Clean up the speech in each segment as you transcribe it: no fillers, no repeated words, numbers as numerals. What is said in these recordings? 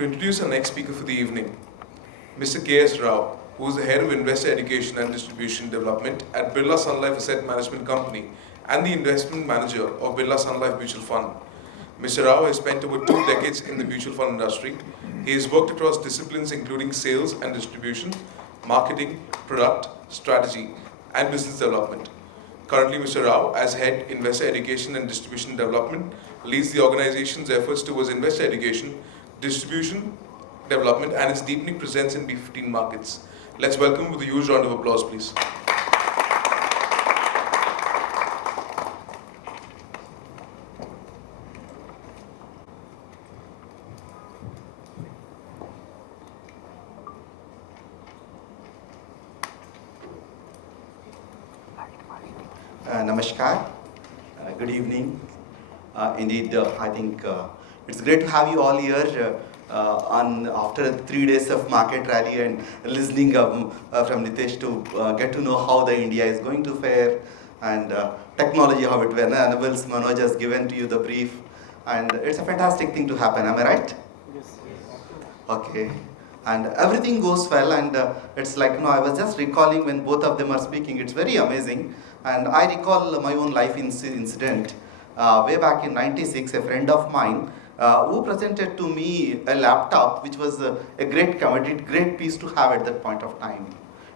To introduce our next speaker for the evening, Mr. K.S. Rao, who is the Head of Investor Education and Distribution Development at Birla Sun Life Asset Management Company and the Investment Manager of Birla Sun Life Mutual Fund. Mr. Rao has spent over 2 decades in the mutual fund industry. He has worked across disciplines including sales and distribution, marketing, product, strategy, and business development. Currently, Mr. Rao, as Head Investor Education and Distribution Development, leads the organization's efforts towards investor education, distribution, development, and its deepening presence in B15 markets. Let's welcome him with a huge round of applause, please. Namaskar. Good evening. Indeed, I think it's great to have you all here after 3 days of market rally and listening from Nitesh to get to know how the India is going to fare and technology, how it enables. Manoj has given to you the brief, and it's a fantastic thing to happen. Am I right? Yes. Okay. And everything goes well, and it's like, I was just recalling when both of them are speaking, it's very amazing. And I recall my own life incident. Way back in '96, a friend of mine who presented to me a laptop, which was a great commodity, great piece to have at that point of time.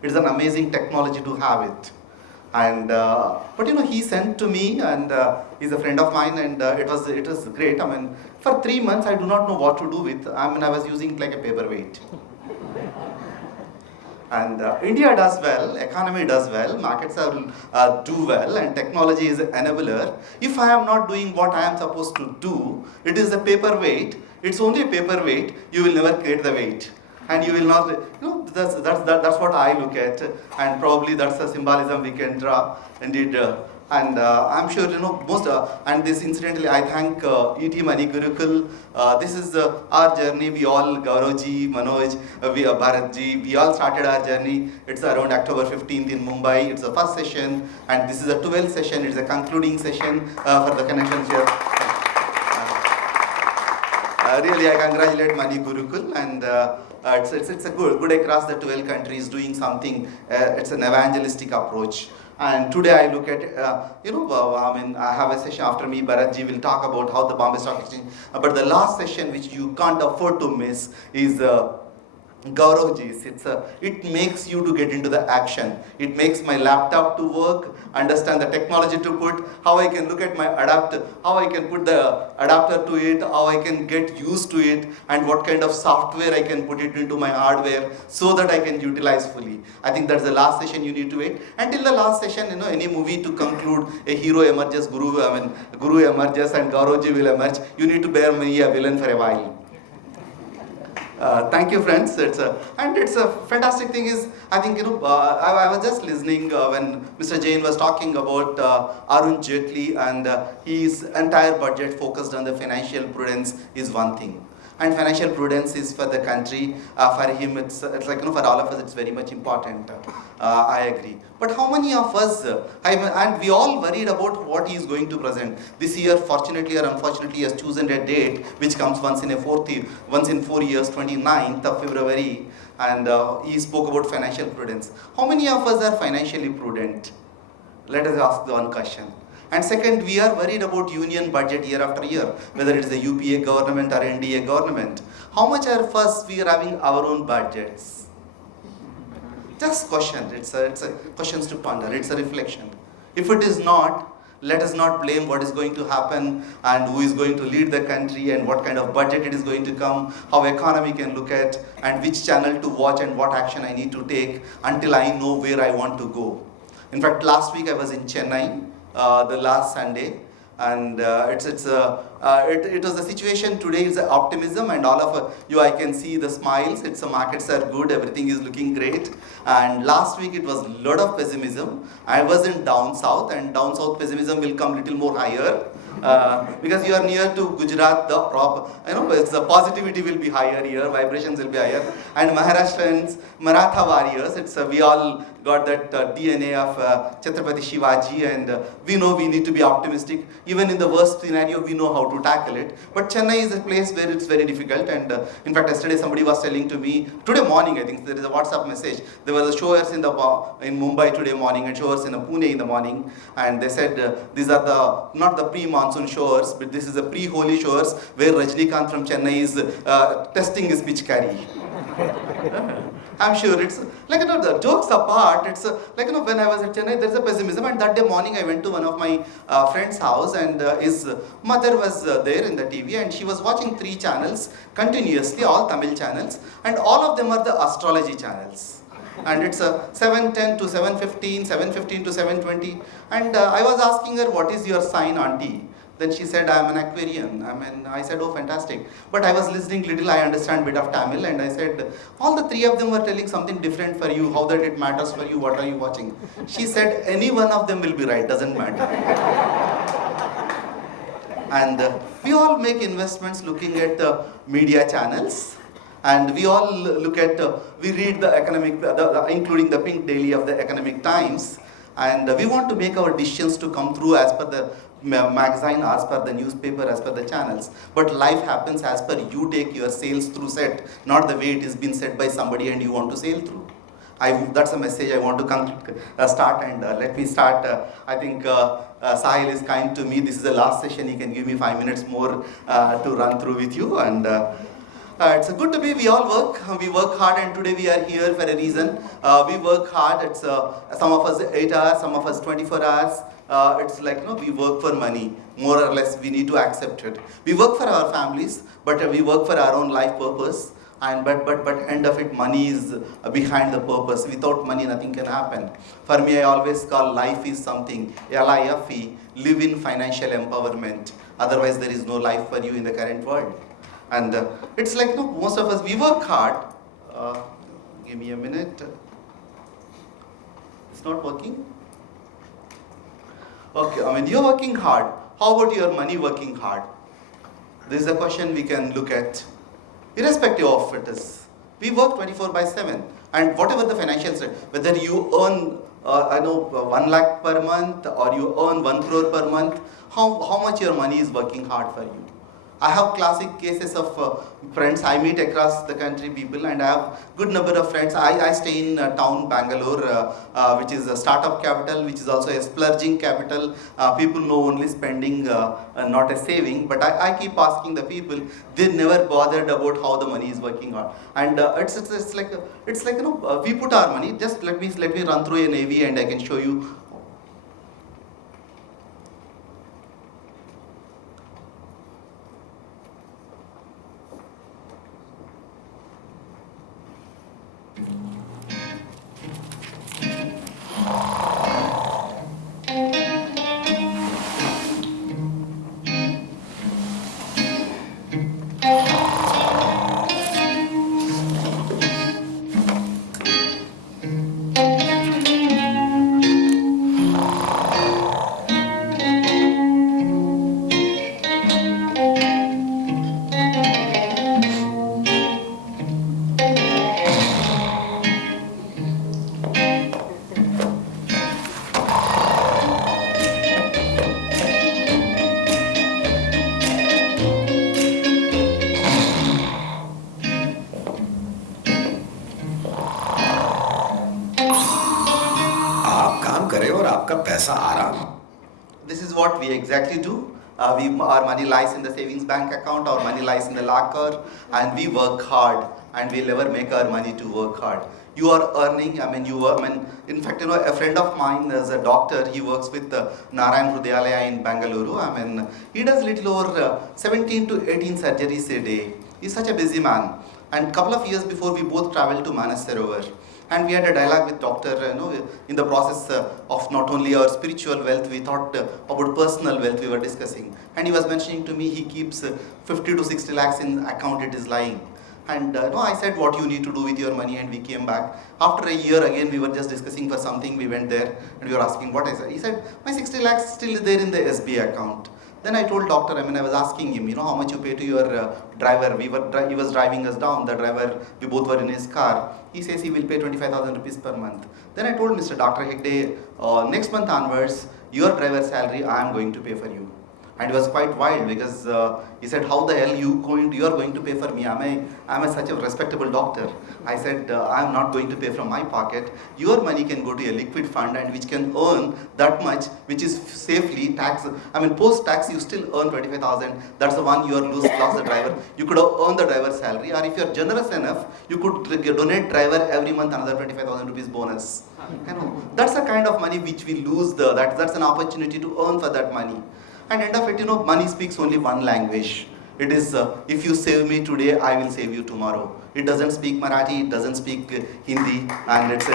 It's an amazing technology to have it. And but he sent to me, and he's a friend of mine, and it was great. I mean, for 3 months I do not know what to do with. I was using it like a paperweight. And India does well, economy does well, markets do well, and technology is an enabler. If I am not doing what I am supposed to do, it is a paperweight. It's only a paperweight. You will never create the weight, and you will not. That's what I look at, and probably that's a symbolism we can draw. Indeed. And I'm sure most and this incidentally I thank ET Money Gurukul. This is our journey. We all, Gauravji, Manoj, Bharatji, we all started our journey. It's around October 15th in Mumbai. It's the first session, and this is a 12th session. It's a concluding session for the connection here. Really, I congratulate Money Gurukul, and it's a good across the 12 countries doing something. It's an evangelistic approach. And today I look at, I have a session after me. Bharatji will talk about how the Bombay Stock Exchange. But the last session, which you can't afford to miss, is Gauravji's. It makes you to get into the action. It makes my laptop to work, understand the technology to put, how I can look at my adapter, how I can put the adapter to it, how I can get used to it, and what kind of software I can put it into my hardware so that I can utilize fully. I think that's the last session you need to wait. Until the last session, any movie to conclude, a hero emerges, Guru emerges, and Gauravji will emerge. You need to bear me a villain for a while. Thank you, friends. It's a fantastic thing. Is I think I was just listening when Mr. Jain was talking about Arun Jaitley, and his entire budget focused on the financial prudence is one thing. And financial prudence is for the country. For him, it's like for all of us, it's very much important. I agree. But how many of us? And we all worried about what he is going to present this year. Fortunately or unfortunately, he has chosen a date which comes once in 4 years, 29th of February, and he spoke about financial prudence. How many of us are financially prudent? Let us ask the one question. And second, we are worried about union budget year after year, whether it is a UPA government or NDA government. How much of us we are having our own budgets? Just question. It's a questions to ponder. It's a reflection. If it is not, let us not blame what is going to happen and who is going to lead the country and what kind of budget it is going to come, how economy can look at, and which channel to watch and what action I need to take until I know where I want to go. In fact, last week I was in Chennai. The last Sunday, and it was the situation today. It's optimism, and all of you, I can see the smiles. The markets are good, everything is looking great. And last week it was a lot of pessimism. I was in down south, and down south pessimism will come little more higher. Because you are near to Gujarat, the positivity will be higher here, vibrations will be higher. And Maharashtrians, Maratha warriors, we all got that DNA of Chhatrapati Shivaji, and we know we need to be optimistic. Even in the worst scenario, we know how to tackle it. But Chennai is a place where it's very difficult, and in fact, yesterday somebody was telling to me, today morning, I think there is a WhatsApp message, there was a showers in Mumbai today morning and showers in Pune in the morning, and they said these are not the pre-monsoon showers, but this is the pre-holy showers where Rajnikant from Chennai is testing his pitchcarry. I'm sure it's like, the jokes apart, it's like, when I was at Chennai, there's a pessimism, and that day morning I went to one of my friend's house, and his mother was there in the TV, and she was watching 3 channels continuously, all Tamil channels, and all of them are the astrology channels. And it's 7:10 to 7:15, 7:15 to 7:20, and I was asking her, what is your sign, auntie? Then she said, I'm an Aquarian. I said, oh, fantastic. But I was listening little, I understand bit of Tamil, and I said, all the 3 of them were telling something different for you, how that it matters for you, what are you watching? She said, any one of them will be right, doesn't matter. And we all make investments looking at media channels, and we all look at, we read the economic, including the Pink Daily of the Economic Times, and we want to make our decisions to come through as per the magazine, as per the newspaper, as per the channels. But life happens as per you take your sales through set, not the way it is been said by somebody and you want to sail through. That's a message I want to start, and let me start. I think Sahil is kind to me. This is the last session. He can give me 5 minutes more to run through with you. And it's good to be, we all we work hard, and today we are here for a reason. We work hard, it's some of us 8 hours, some of us 24 hours. It's like, we work for money, more or less we need to accept it. We work for our families, but we work for our own life purpose. And but end of it, money is behind the purpose. Without money, nothing can happen. For me, I always call life is something, LIFE, live in financial empowerment. Otherwise, there is no life for you in the current world. And it's like, most of us, we work hard. Give me a minute. It's not working? Okay, you're working hard. How about your money working hard? This is a question we can look at. Irrespective of it is, we work 24/7, and whatever the financial state, whether you earn 1 lakh per month or you earn 1 crore per month, how much your money is working hard for you. I have classic cases of friends. I meet across the country people, and I have good number of friends. I stay in town Bangalore, which is a startup capital, which is also a splurging capital. People know only spending, not a saving. But I keep asking the people, they never bothered about how the money is working on. And it's like we put our money. Just let me run through a navy, and I can show you. This is what we exactly do. Our money lies in the savings bank account, our money lies in the locker, and we work hard, and we'll never make our money to work hard. You are earning, in fact, a friend of mine is a doctor. He works with Narayan Hrudayalaya in Bangalore. He does little over 17 to 18 surgeries a day. He's such a busy man. And a couple of years before, we both traveled to Manas Sarovar. And we had a dialogue with doctor, in the process of not only our spiritual wealth, we thought about personal wealth we were discussing. And he was mentioning to me, he keeps 50 to 60 lakhs in account, it is lying. And I said, what you need to do with your money, and we came back. After a year again, we were just discussing for something, we went there, and we were asking what I said. He said, my 60 lakhs still is there in the SBI account. Then I told doctor, I was asking him, how much you pay to your driver. He was driving us down, the driver, we both were in his car. He says he will pay 25,000 rupees per month. Then I told Mr. Dr. Hegde, next month onwards, your driver's salary I am going to pay for you. And he was quite wild because he said, how the hell you are going to pay for me? I'm a such a respectable doctor. I said, I'm not going to pay from my pocket. Your money can go to a liquid fund and which can earn that much, which is safely tax. I mean, post-tax, you still earn 25,000. That's the one you are lost the driver. You could earn the driver's salary, or if you're generous enough, you could donate driver every month another 25,000 rupees bonus. You know, that's the kind of money which we lose. That's an opportunity to earn for that money. And end of it, you know, money speaks only one language. It is, if you save me today, I will save you tomorrow. It doesn't speak Marathi, it doesn't speak Hindi, and it's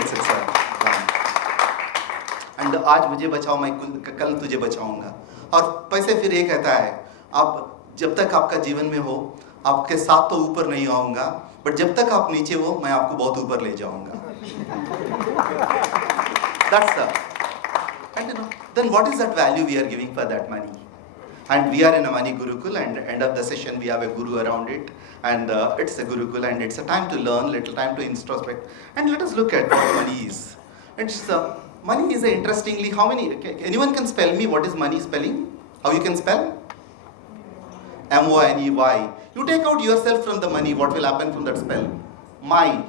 and आज मुझे बचाओ मैं कल तुझे बचाऊंगा. और पैसे फिर एक कहता है, आप जब तक आपका जीवन में हो, आपके साथ तो ऊपर नहीं आऊंगा, बट जब तक आप नीचे हो, मैं आपको बहुत ऊपर ले जाऊंगा. That's and you know, then what is that value we are giving for that money? And we are in a money gurukul, and end of the session we have a guru around it, and it's a gurukul, and it's a time to learn, little time to introspect, and let us look at what money is. It's money is interestingly, how many, anyone can spell me what is money spelling? How you can spell? M-O-N-E-Y. You take out yourself from the money, what will happen from that spell? My,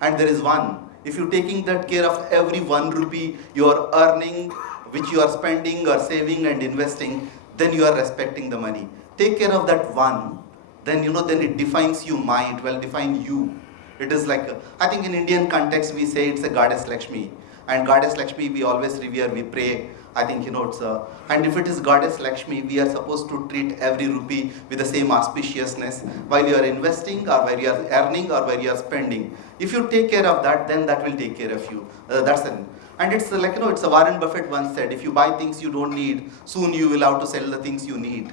and there is one. If you're taking that care of every 1 rupee you are earning, which you are spending or saving and investing, then you are respecting the money. Take care of that one, then you know, then it defines you, it will define you. It is like, I think in Indian context we say it's a goddess Lakshmi. And goddess Lakshmi we always revere, we pray. I think, you know, it's and if it is goddess Lakshmi, we are supposed to treat every rupee with the same auspiciousness while you are investing or while you are earning or while you are spending. If you take care of that, then that will take care of you. That's an. And it's like, you know, it's a Warren Buffett once said, if you buy things you don't need, soon you will have to sell the things you need.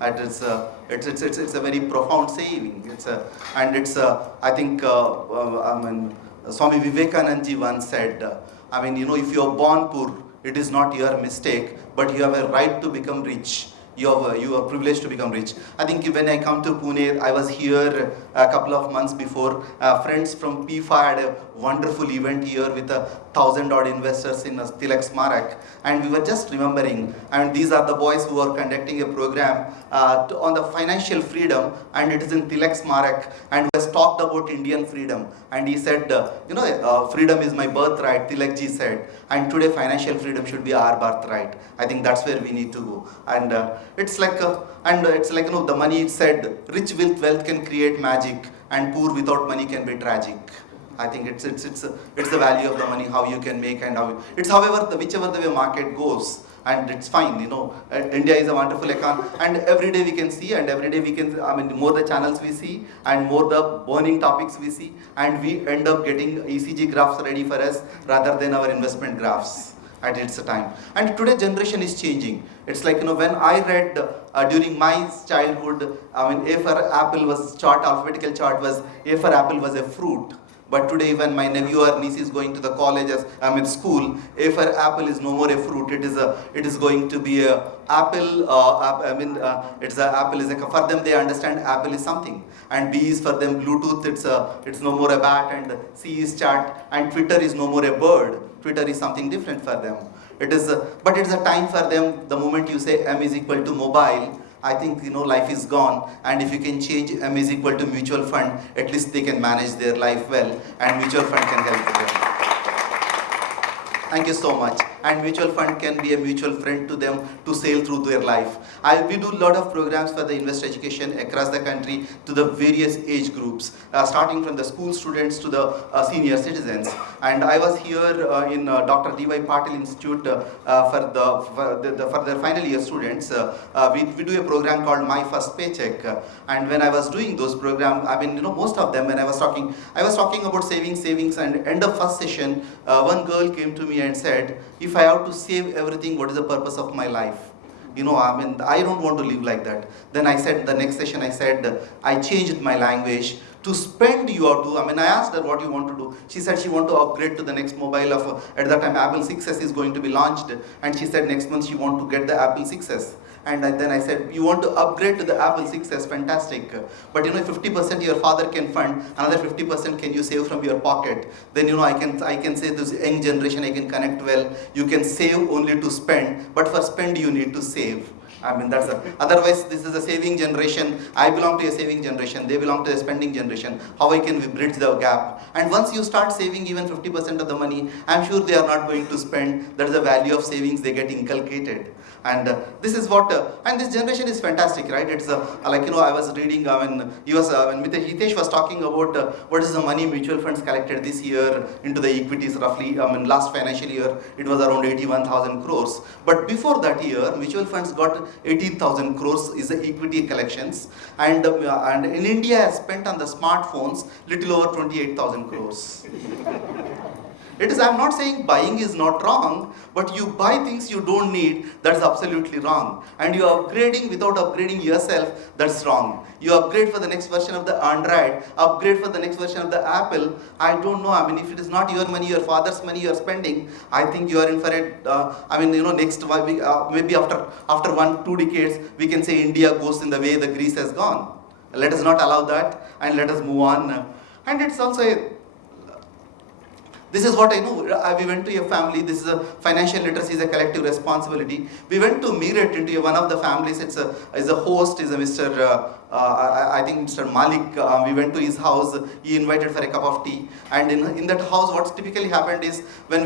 And it's a very profound saying. I think Swami Vivekananda ji once said, you know, if you are born poor, it is not your mistake, but you have a right to become rich. You are privileged to become rich. I think when I come to Pune, I was here a couple of months before. Friends from PIFA had a wonderful event here with 1,000-odd investors in Tilak Smarak. And we were just remembering, and these are the boys who are conducting a program on the financial freedom, and it is in Tilak Smarak, and we has talked about Indian freedom. And he said, freedom is my birthright, Tilak ji said, and today financial freedom should be our birthright. I think that's where we need to go. And it's like, you know, the money said, rich with wealth can create magic, and poor without money can be tragic. I think it's the value of the money, how you can make, and how it's however whichever the way market goes, and it's fine. You know, India is a wonderful economy, and every day we can see, and every day we can. More the channels we see, and more the burning topics we see, and we end up getting ECG graphs ready for us rather than our investment graphs at its time. And today generation is changing. It's like, you know, when I read during my childhood, A for apple was chart, alphabetical chart was A for apple was a fruit. But today, when my nephew or niece is going to the college, school, A for apple is no more a fruit. It is going to be a apple. Apple is for them. They understand apple is something, and B is for them Bluetooth. It's no more a bat, and C is chat, and Twitter is no more a bird. Twitter is something different for them. But it's a time for them. The moment you say M is equal to mobile, I think, you know, life is gone, and if you can change M is equal to mutual fund, at least they can manage their life well, and mutual fund can help them. Thank you so much. And mutual fund can be a mutual friend to them to sail through their life. We do a lot of programs for the investor education across the country to the various age groups, starting from the school students to the senior citizens. And I was here in Dr. D.Y. Patil Institute for their final year students. We do a program called My First Paycheck. And when I was doing those programs, most of them, when I was talking about savings, and end of first session, one girl came to me and said, if I have to save everything, what is the purpose of my life? I don't want to live like that. Then I said, the next session, I changed my language. To spend, you have to, I asked her what you want to do. She said she want to upgrade to the next mobile at that time Apple 6s is going to be launched. And she said next month she want to get the Apple 6s. And then I said, you want to upgrade to the Apple 6s, fantastic. But 50% your father can fund, another 50% can you save from your pocket. Then I can say this young generation, I can connect well. You can save only to spend, but for spend you need to save. I mean, otherwise this is a saving generation. I belong to a saving generation. They belong to a spending generation. How can we bridge the gap? And once you start saving even 50% of the money, I'm sure they are not going to spend. That is the value of savings they get inculcated. And this is what, and this generation is fantastic, right? It's like, I was reading, when Hitesh was talking about what is the money mutual funds collected this year into the equities roughly, last financial year, it was around 81,000 crores. But before that year, mutual funds got 18,000 crores is the equity collections. And in India has spent on the smartphones little over 28,000 crores. It is, I'm not saying buying is not wrong, but you buy things you don't need, that's absolutely wrong. And you are upgrading without upgrading yourself, that's wrong. You upgrade for the next version of the Android, upgrade for the next version of the Apple. I don't know, if it is not your money, your father's money you are spending, I think you are in for it. Next, maybe after 1-2 decades, we can say India goes in the way the Greece has gone. Let us not allow that, and let us move on. And it's also this is what I know. We went to a family. This is a financial literacy is a collective responsibility. We went to Meerut into one of the families. It's a host is a Mr. I think Mr. Malik. We went to his house. He invited for a cup of tea. And in that house, what's typically happened is when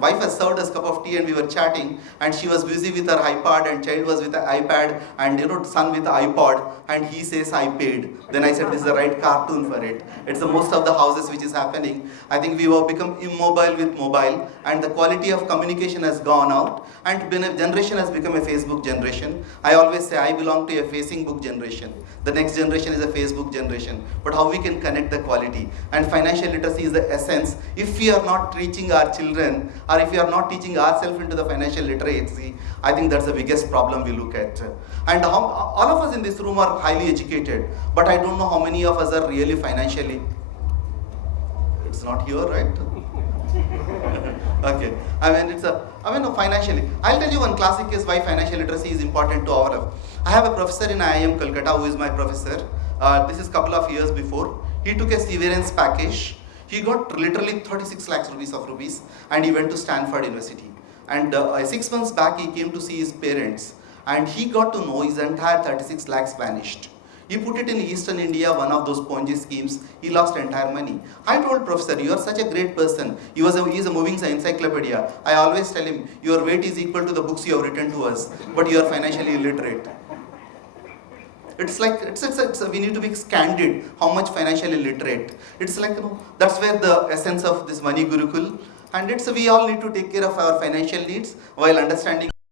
wife has served us cup of tea and we were chatting, and she was busy with her iPad and child was with the iPad and son with the iPod, and he says I paid. Then I said this is the right cartoon for it. It's the most of the houses which is happening. I think we have become immobile with mobile, and the quality of communication has gone out, and generation has become a Facebook generation. I always say I belong to a Facebook generation. The next generation is a Facebook generation. But how we can connect the quality? And financial literacy is the essence. If we are not teaching our children, or if we are not teaching ourselves into the financial literacy, I think that's the biggest problem we look at. And all of us in this room are highly educated, but I don't know how many of us are really financially. It's not here, right? Okay. Financially. I'll tell you one classic case why financial literacy is important to all of us. I have a professor in IIM Kolkata who is my professor. This is a couple of years before. He took a severance package. He got literally 36 lakhs rupees and he went to Stanford University. And 6 months back he came to see his parents and he got to know his entire 36 lakhs vanished. He put it in Eastern India, one of those Ponzi schemes. He lost entire money. I told professor, you are such a great person. He is a moving encyclopedia. I always tell him, your weight is equal to the books you have written to us, but you are financially illiterate. It's like, we need to be candid, how much financially literate. It's like, that's where the essence of this money gurukul. And we all need to take care of our financial needs while understanding